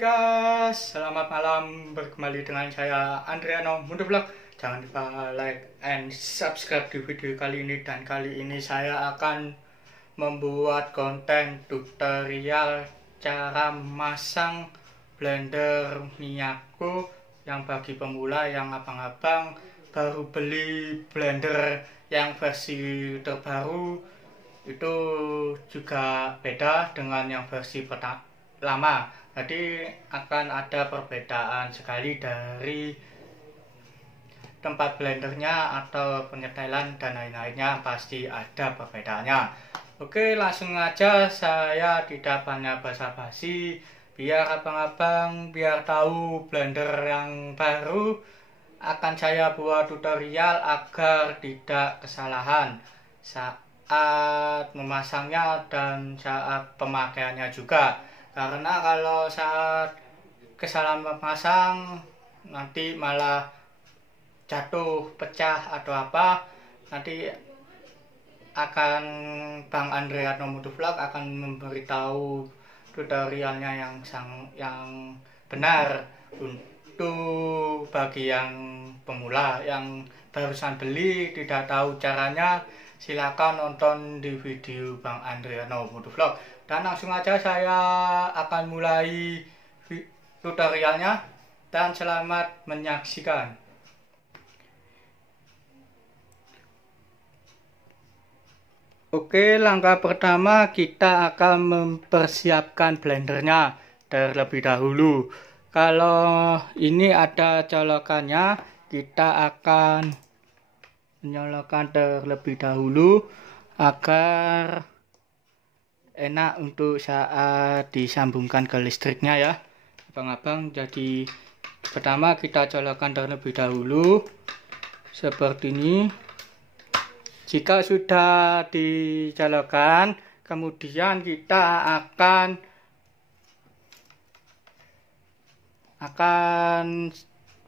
guys, selamat malam. Berkembali dengan saya Andriano Motovlog. Jangan lupa like and subscribe di video kali ini. Dan kali ini saya akan membuat konten tutorial cara masang blender Miyako yang bagi pemula, yang abang-abang baru beli blender yang versi terbaru. Itu juga beda dengan yang versi lama. Jadi akan ada perbedaan sekali dari tempat blendernya atau penyetelan dan lain-lainnya, pasti ada perbedaannya. Oke, langsung aja, saya tidak banyak basa-basi, biar abang-abang biar tahu blender yang baru akan saya buat tutorial agar tidak kesalahan saat memasangnya dan saat pemakaiannya juga. Karena kalau saat kesalahan memasang nanti malah jatuh, pecah atau apa, nanti akan Bang Andriano Motovlog akan memberitahu tutorialnya yang benar untuk bagi yang pemula yang barusan beli tidak tahu caranya. Silakan nonton di video Bang Andriano Motovlog. Dan langsung aja saya akan mulai tutorialnya, dan selamat menyaksikan. Oke, langkah pertama kita akan mempersiapkan blendernya terlebih dahulu. Kalau ini ada colokannya, kita akan menyalakan terlebih dahulu agar enak untuk saat disambungkan ke listriknya ya abang-abang. Jadi pertama kita colokkan terlebih dahulu seperti ini. Jika sudah dicolokkan, kemudian kita akan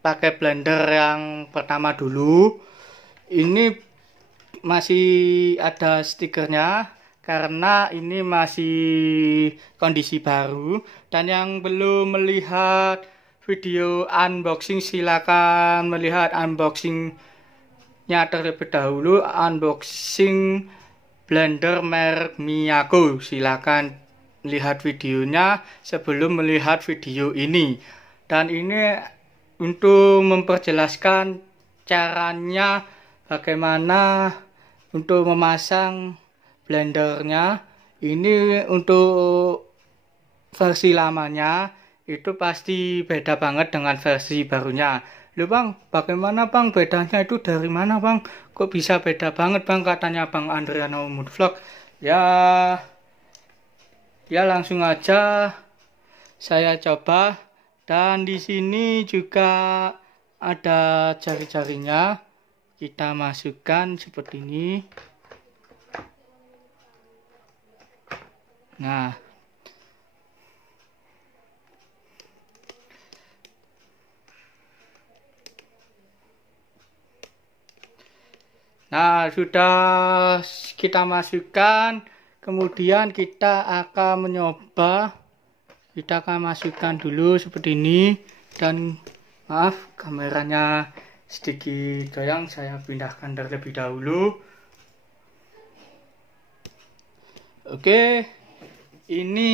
pakai blender yang pertama dulu. Ini masih ada stikernya karena ini masih kondisi baru. Dan yang belum melihat video unboxing, silakan melihat unboxingnya terlebih dahulu. Unboxing blender merek Miyako, silakan lihat videonya sebelum melihat video ini. Dan ini untuk memperjelaskan caranya bagaimana untuk memasang blendernya. Ini untuk versi lamanya itu pasti beda banget dengan versi barunya. Loh bang, bagaimana bang bedanya itu, dari mana bang? Kok bisa beda banget bang, katanya Bang Andriano Motovlog. Ya langsung aja saya coba. Dan di sini juga ada jari-jarinya, kita masukkan seperti ini. Nah, sudah kita masukkan. Kemudian kita akan mencoba. Kita akan masukkan dulu seperti ini. Dan maaf, kameranya sedikit goyang, saya pindahkan terlebih dahulu. Oke, ini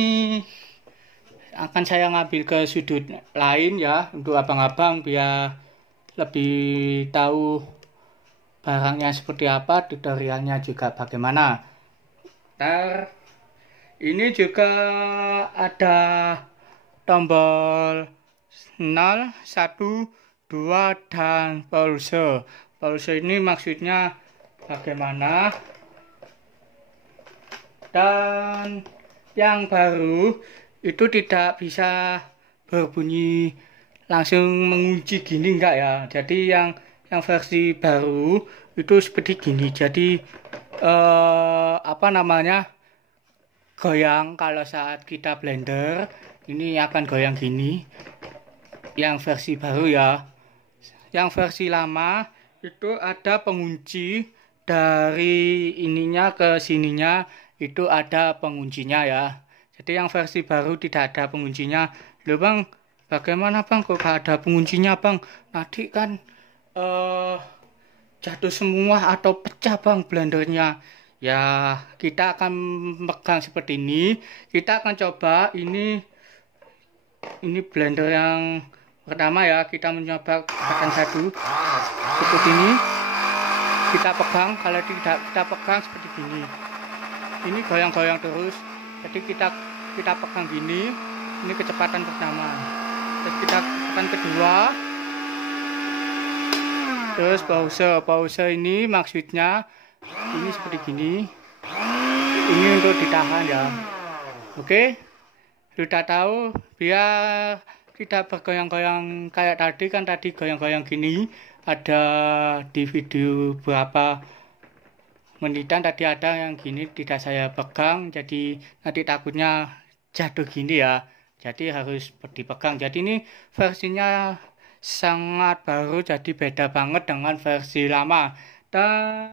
akan saya ngambil ke sudut lain ya, untuk abang-abang biar lebih tahu barangnya seperti apa, tutorialnya juga bagaimana. Ini juga ada tombol 0, 1, 2 dan pause. Pause ini maksudnya bagaimana. Dan yang baru itu tidak bisa berbunyi langsung mengunci gini, enggak ya. Jadi yang versi baru itu seperti gini. Jadi goyang kalau saat kita blender, ini akan goyang gini. Yang versi baru ya. Yang versi lama itu ada pengunci dari ininya ke sininya, itu ada penguncinya ya. Jadi yang versi baru tidak ada penguncinya. Loh Bang, bagaimana Bang kok gak ada penguncinya Bang? Tadi kan jatuh semua atau pecah Bang blendernya. Ya, kita akan pegang seperti ini. Kita akan coba ini blender yang pertama ya. Kita mencoba tekan satu seperti ini. Kita pegang, kalau tidak kita pegang seperti gini. Ini goyang-goyang terus. Jadi kita pegang gini. Ini kecepatan pertama. Terus kita tekan kedua. Terus pause ini maksudnya ini seperti gini. Ini untuk ditahan ya. Oke. Sudah tahu, biar tidak bergoyang-goyang kayak tadi kan, tadi goyang-goyang gini. Ada di video berapa menitan tadi ada yang gini tidak saya pegang, jadi nanti takutnya jatuh gini ya. Jadi harus dipegang. Jadi ini versinya sangat baru, jadi beda banget dengan versi lama. Dan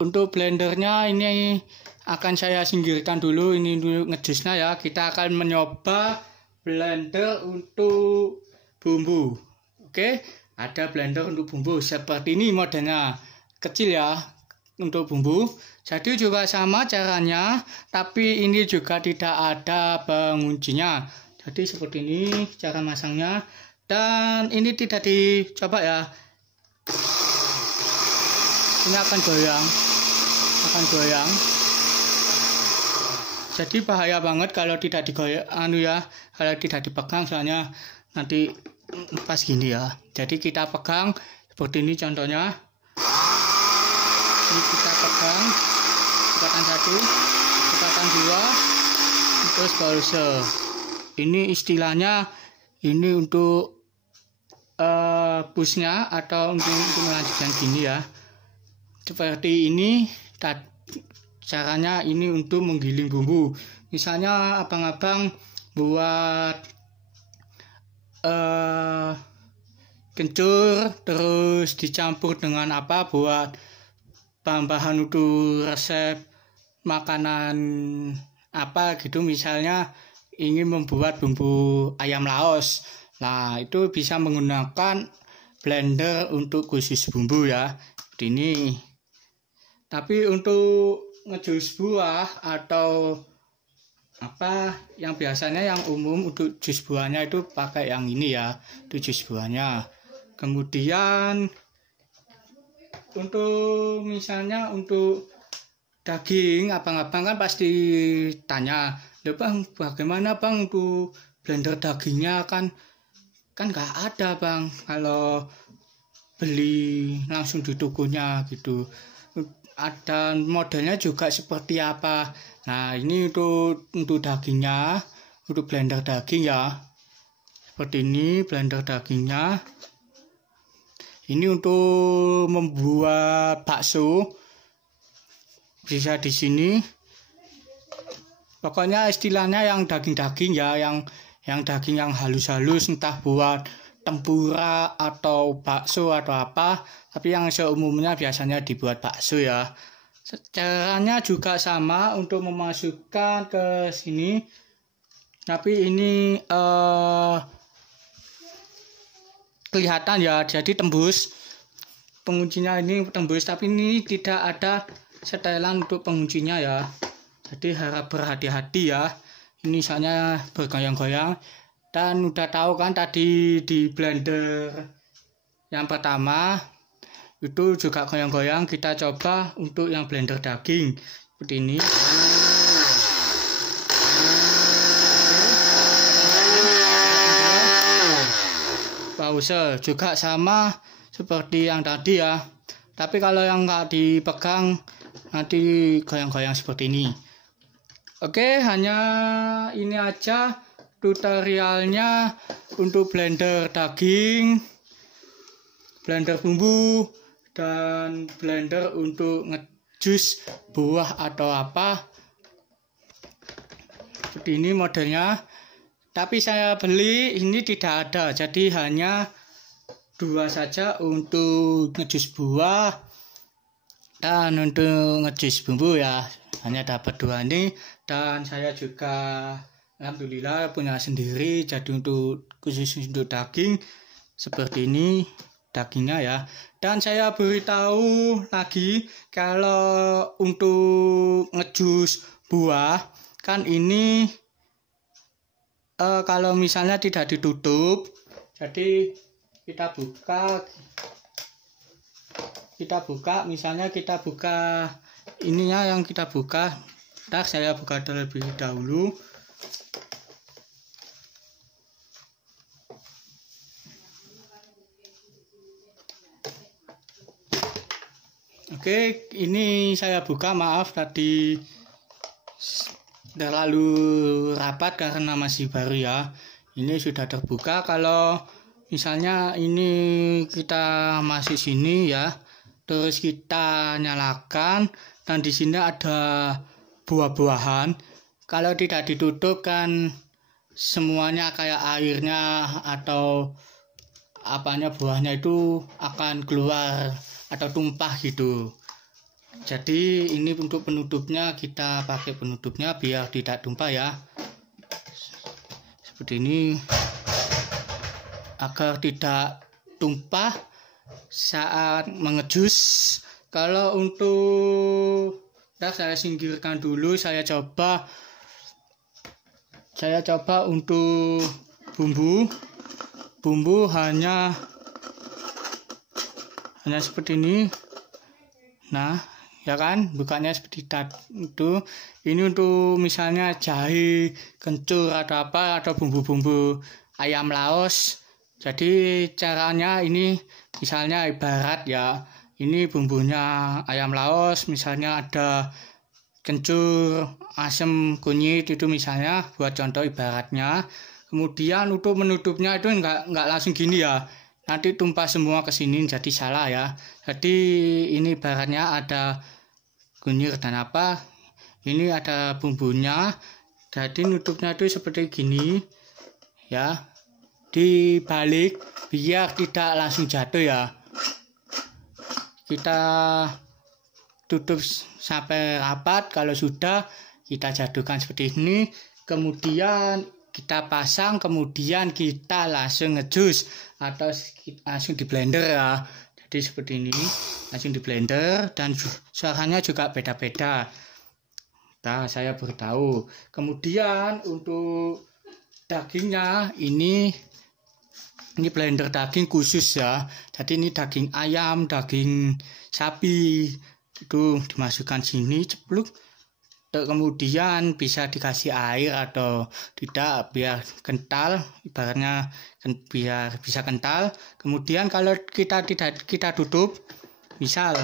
untuk blendernya ini akan saya singkirkan dulu, ini dulu ngejusnya ya. Kita akan mencoba blender untuk bumbu. Oke, ada blender untuk bumbu seperti ini, modelnya kecil ya untuk bumbu. Jadi juga sama caranya, tapi ini juga tidak ada penguncinya. Jadi seperti ini cara masangnya. Dan ini tidak dicoba ya. Ini akan goyang. Jadi bahaya banget kalau tidak digoyang kalau tidak dipegang, soalnya nanti pas gini ya. Jadi kita pegang seperti ini contohnya. Ini kita pegang, tekan satu, tekan dua, terus pause. Ini istilahnya ini untuk pushnya atau untuk melanjutkan gini ya. Seperti ini caranya, ini untuk menggiling bumbu. Misalnya abang-abang buat kencur terus dicampur dengan apa, buat bahan-bahan untuk resep makanan apa gitu, misalnya ingin membuat bumbu ayam laos. Nah, itu bisa menggunakan blender untuk khusus bumbu ya. Seperti ini. Tapi untuk ngejus buah atau apa yang biasanya yang umum untuk jus buahnya itu pakai yang ini ya, itu jus buahnya. Kemudian untuk misalnya untuk daging, abang-abang kan pasti tanya, "Loh Bang, bagaimana Bang untuk blender dagingnya?" Kan nggak ada Bang kalau beli langsung di tokonya gitu. Ada modelnya juga seperti apa. Nah, ini untuk dagingnya, untuk blender daging ya. Seperti ini blender dagingnya. Ini untuk membuat bakso. Bisa di sini. Pokoknya istilahnya yang daging-daging ya, yang daging yang halus-halus, entah buat tempura atau bakso atau apa, tapi yang seumumnya biasanya dibuat bakso ya. Caranya juga sama untuk memasukkan ke sini, tapi ini kelihatan ya, jadi tembus penguncinya, ini tembus, tapi ini tidak ada setelan untuk penguncinya ya. Jadi harap berhati-hati ya. Ini misalnya bergoyang-goyang. Dan udah tahu kan tadi di blender yang pertama itu juga goyang-goyang. Kita coba untuk yang blender daging seperti ini. Pause juga sama seperti yang tadi ya. Tapi kalau yang nggak dipegang nanti goyang-goyang seperti ini. Oke, hanya ini aja tutorialnya untuk blender daging, blender bumbu, dan blender untuk ngejus buah atau apa. Seperti ini modelnya. Tapi saya beli ini tidak ada, jadi hanya dua saja untuk ngejus buah dan untuk ngejus bumbu ya. Hanya dapat dua ini, dan saya juga Alhamdulillah punya sendiri. Jadi untuk khusus untuk daging seperti ini dagingnya ya. Dan saya beritahu lagi kalau untuk ngejus buah kan ini kalau misalnya tidak ditutup, jadi kita buka misalnya kita buka ininya yang kita buka. Ntar saya buka terlebih dahulu. Oke, ini saya buka, maaf tadi terlalu rapat karena masih baru ya. Ini sudah terbuka. Kalau misalnya ini kita masih sini ya, terus kita nyalakan dan di sini ada buah-buahan. Kalau tidak ditutup kan semuanya kayak airnya atau apanya buahnya itu akan keluar atau tumpah gitu. Jadi ini untuk penutupnya, kita pakai penutupnya biar tidak tumpah ya. Seperti ini agar tidak tumpah saat mengejus. Kalau untuk saya singkirkan dulu, saya coba untuk bumbu hanya seperti ini. Nah, ya kan, bukanya seperti itu. Ini untuk misalnya jahe, kencur atau apa, atau bumbu-bumbu ayam Laos. Jadi caranya ini misalnya ibarat ya, ini bumbunya ayam Laos, misalnya ada kencur, asam, kunyit itu misalnya, buat contoh ibaratnya. Kemudian untuk menutupnya itu enggak langsung gini ya. Nanti tumpah semua ke sini, jadi salah ya. Jadi ini ibaratnya ada kunyit dan apa, ini ada bumbunya. Jadi nutupnya itu seperti gini ya, dibalik biar tidak langsung jatuh ya. Kita tutup sampai rapat. Kalau sudah, kita jatuhkan seperti ini, kemudian kita pasang, kemudian kita langsung ngejus atau langsung di blender ya. Jadi seperti ini, langsung di blender, dan suaranya juga beda-beda. Nah, saya beritahu. Kemudian untuk dagingnya ini blender daging khusus ya. Jadi ini daging ayam, daging sapi itu dimasukkan sini, cepluk. Kemudian bisa dikasih air atau tidak biar kental, ibaratnya biar bisa kental. Kemudian kalau kita tutup, misal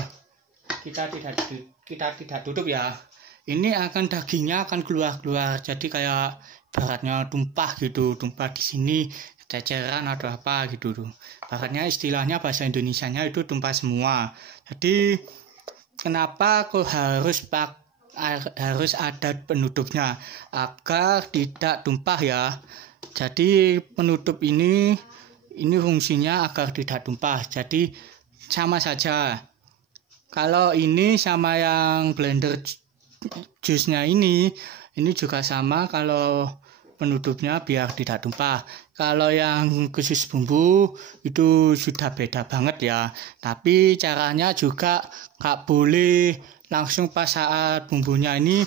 kita tidak tutup ya, ini akan dagingnya akan keluar, jadi kayak ibaratnya tumpah gitu, tumpah di sini ceceran atau apa gitu tuh. Ibaratnya istilahnya bahasa Indonesianya itu tumpah semua. Jadi kenapa kok harus ada penutupnya agar tidak tumpah ya. Jadi penutup ini fungsinya agar tidak tumpah. Jadi sama saja. Kalau ini sama yang blender jusnya ini juga sama, kalau penutupnya biar tidak tumpah. Kalau yang khusus bumbu itu sudah beda banget ya. Tapi caranya juga nggak boleh langsung pas saat bumbunya ini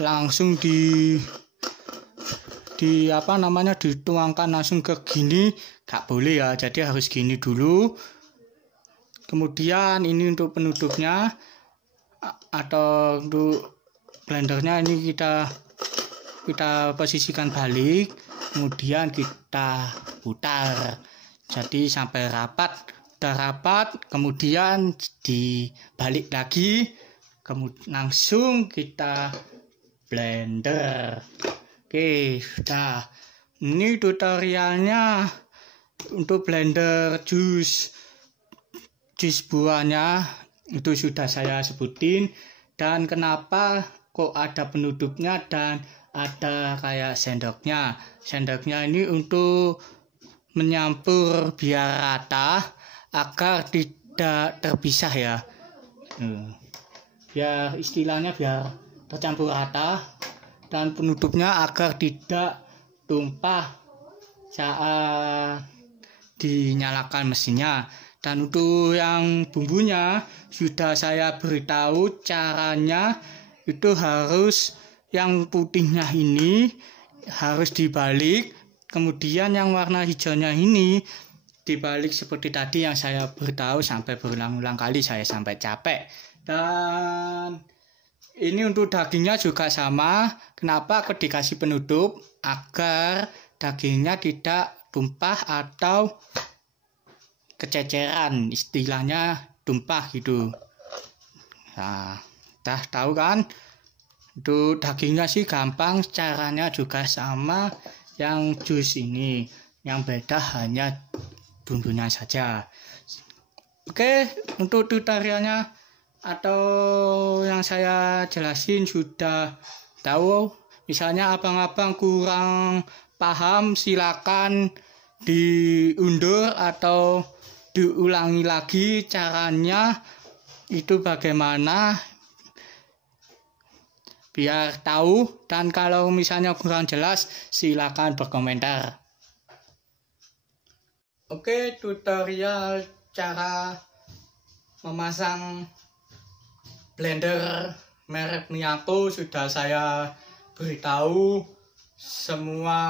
langsung dituangkan langsung ke gini, nggak boleh ya. Jadi harus gini dulu. Kemudian ini untuk penutupnya atau untuk blendernya ini kita posisikan balik, kemudian kita putar. Jadi sampai rapat. Udah rapat, kemudian dibalik lagi, kemudian langsung kita blender. Oke, sudah. Ini tutorialnya untuk blender jus buahnya itu sudah saya sebutin, dan kenapa kok ada penutupnya dan ada kayak sendoknya. Sendoknya ini untuk menyampur biar rata, agar tidak terpisah ya. Biar istilahnya biar tercampur rata. dan penutupnya agar tidak tumpah saat dinyalakan mesinnya. Dan untuk yang bumbunya sudah saya beritahu caranya, itu harus yang putihnya ini harus dibalik, kemudian yang warna hijaunya ini dibalik seperti tadi yang saya beritahu sampai berulang-ulang kali, saya sampai capek. Dan ini untuk dagingnya juga sama. Kenapa aku dikasih penutup? Agar dagingnya tidak tumpah atau kececeran, istilahnya tumpah gitu. Nah, dah tahu kan? Untuk dagingnya sih gampang, caranya juga sama yang jus ini. Yang beda hanya bumbunya saja. Oke, untuk tutorialnya atau yang saya jelasin sudah tahu. Misalnya abang-abang kurang paham, silakan diundur atau diulangi lagi caranya itu bagaimana, biar tahu. Dan kalau misalnya kurang jelas silakan berkomentar. Oke, tutorial cara memasang blender merek Miyako sudah saya beritahu. Semua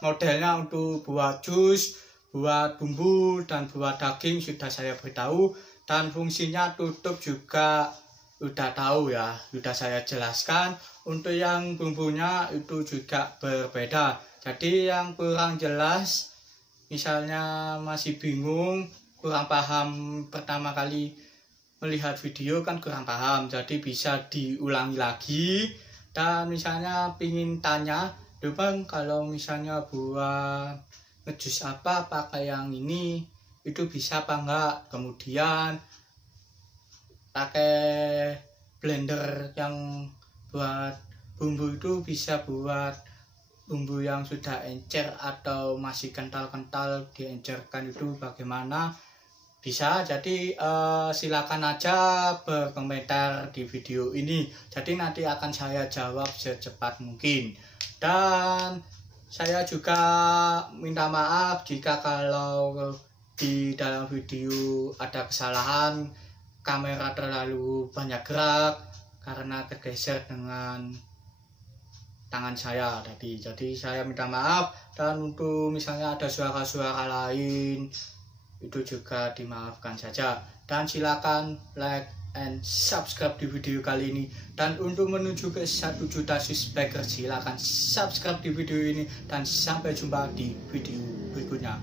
modelnya untuk buat jus, buat bumbu, dan buat daging sudah saya beritahu. Dan fungsinya tutup juga udah tahu ya, sudah saya jelaskan. Untuk yang bumbunya itu juga berbeda. Jadi yang kurang jelas, misalnya masih bingung, kurang paham pertama kali melihat video kan kurang paham, jadi bisa diulangi lagi. Dan misalnya pingin tanya, Bang, kalau misalnya buat ngejus apa pakai yang ini, itu bisa apa enggak? Kemudian pakai blender yang buat bumbu itu bisa buat bumbu yang sudah encer atau masih kental-kental diencerkan itu bagaimana? Bisa. Jadi silakan aja berkomentar di video ini. Jadi nanti akan saya jawab secepat mungkin. Dan saya juga minta maaf jika kalau di dalam video ada kesalahan, kamera terlalu banyak gerak karena tergeser dengan tangan saya tadi. Jadi saya minta maaf. Dan untuk misalnya ada suara-suara lain, itu juga dimaafkan saja. Dan silakan like and subscribe di video kali ini. Dan untuk menuju ke 1 juta subscriber, silakan subscribe di video ini. Dan sampai jumpa di video berikutnya.